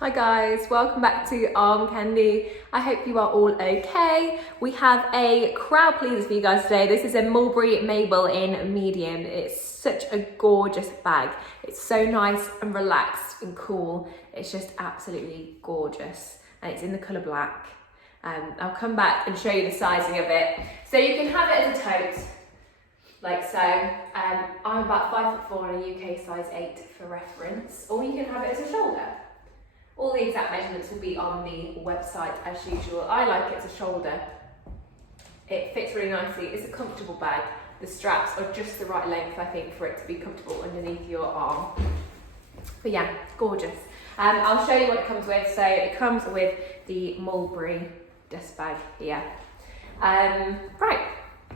Hi guys, welcome back to Arm Candy. I hope you are all okay. We have a crowd pleaser for you guys today. This is a Mulberry Mabel in medium. It's such a gorgeous bag. It's so nice and relaxed and cool. It's just absolutely gorgeous. And it's in the colour black. I'll come back and show you the sizing of it. So you can have it as a tote, like so. I'm about 5'4" and a UK size 8 for reference. Or you can have it as a shoulder. All the exact measurements will be on the website as usual. I like it as a shoulder. It fits really nicely. It's a comfortable bag. The straps are just the right length, I think, for it to be comfortable underneath your arm. But yeah, gorgeous. I'll show you what it comes with. So it comes with the Mulberry dust bag here. Right,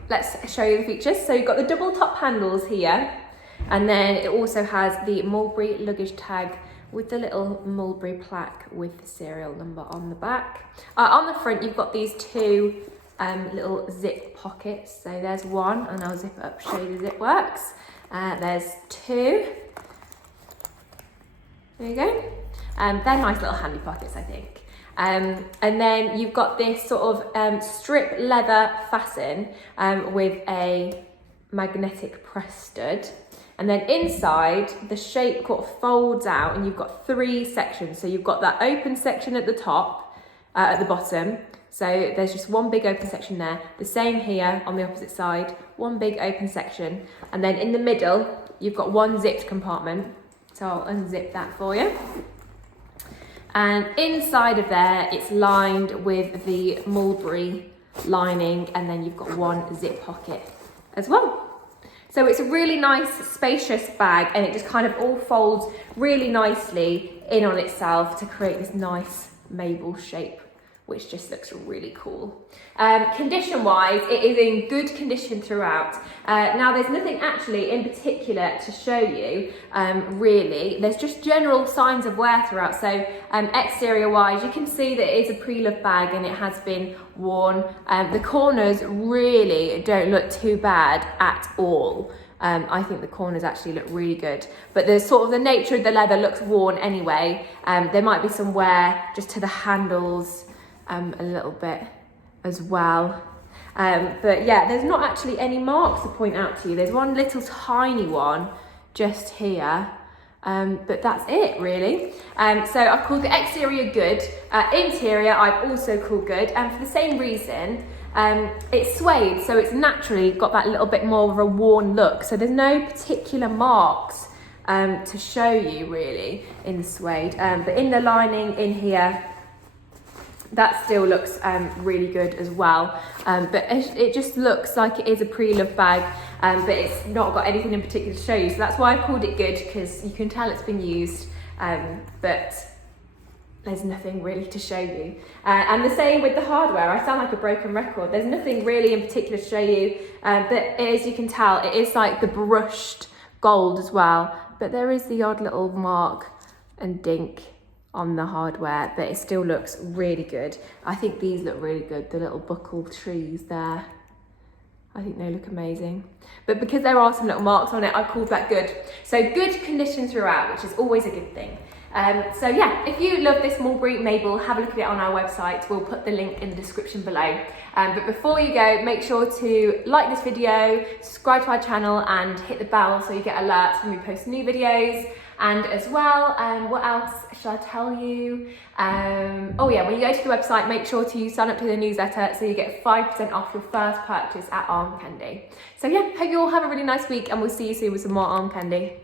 let's show you the features. So you've got the double top handles here, and then it also has the Mulberry luggage tag with the little Mulberry plaque with the serial number on the back. On the front, you've got these two little zip pockets. So there's one, and I'll zip it up, show you the zip works. There's two. There you go. They're nice little handy pockets, I think. And then you've got this sort of strip leather fasten with a magnetic press stud. And then inside, the shape sort of folds out and you've got three sections. So you've got that open section at the top, at the bottom. So there's just one big open section there. The same here on the opposite side, one big open section. And then in the middle, you've got one zipped compartment. So I'll unzip that for you. And inside of there, it's lined with the Mulberry lining, and then you've got one zip pocket as well. So it's a really nice, spacious bag, and it just kind of all folds really nicely in on itself to create this nice Mabel shape, which just looks really cool. Condition-wise, it is in good condition throughout. Now, there's nothing actually in particular to show you, really. There's just general signs of wear throughout. So exterior-wise, you can see that it is a pre-loved bag and it has been worn. The corners really don't look too bad at all. I think the corners actually look really good, but the sort of the nature of the leather looks worn anyway. There might be some wear just to the handles, a little bit as well. But yeah, there's not actually any marks to point out to you. There's one little tiny one just here, but that's it really. So I've called the exterior good. Interior I've also called good, and for the same reason. It's suede, so it's naturally got that little bit more of a worn look. So there's no particular marks to show you really in the suede, but in the lining in here, that still looks really good as well. But it just looks like it is a pre-loved bag, but it's not got anything in particular to show you. So that's why I called it good, because you can tell it's been used, but there's nothing really to show you. And the same with the hardware. I sound like a broken record. There's nothing really in particular to show you, but as you can tell, it is like the brushed gold as well. But there is the odd little mark and dink on the hardware, but it still looks really good. I think these look really good, the little buckle trees there. I think they look amazing. But because there are some little marks on it, I called that good. So good condition throughout, which is always a good thing. So yeah, if you love this Mulberry Mabel, have a look at it on our website. We'll put the link in the description below. But before you go, make sure to like this video, subscribe to our channel, and hit the bell so you get alerts when we post new videos. And as well, what else should I tell you? Oh yeah, when you go to the website, make sure to sign up to the newsletter so you get 5% off your first purchase at Arm Candy. So yeah, hope you all have a really nice week, and we'll see you soon with some more Arm Candy.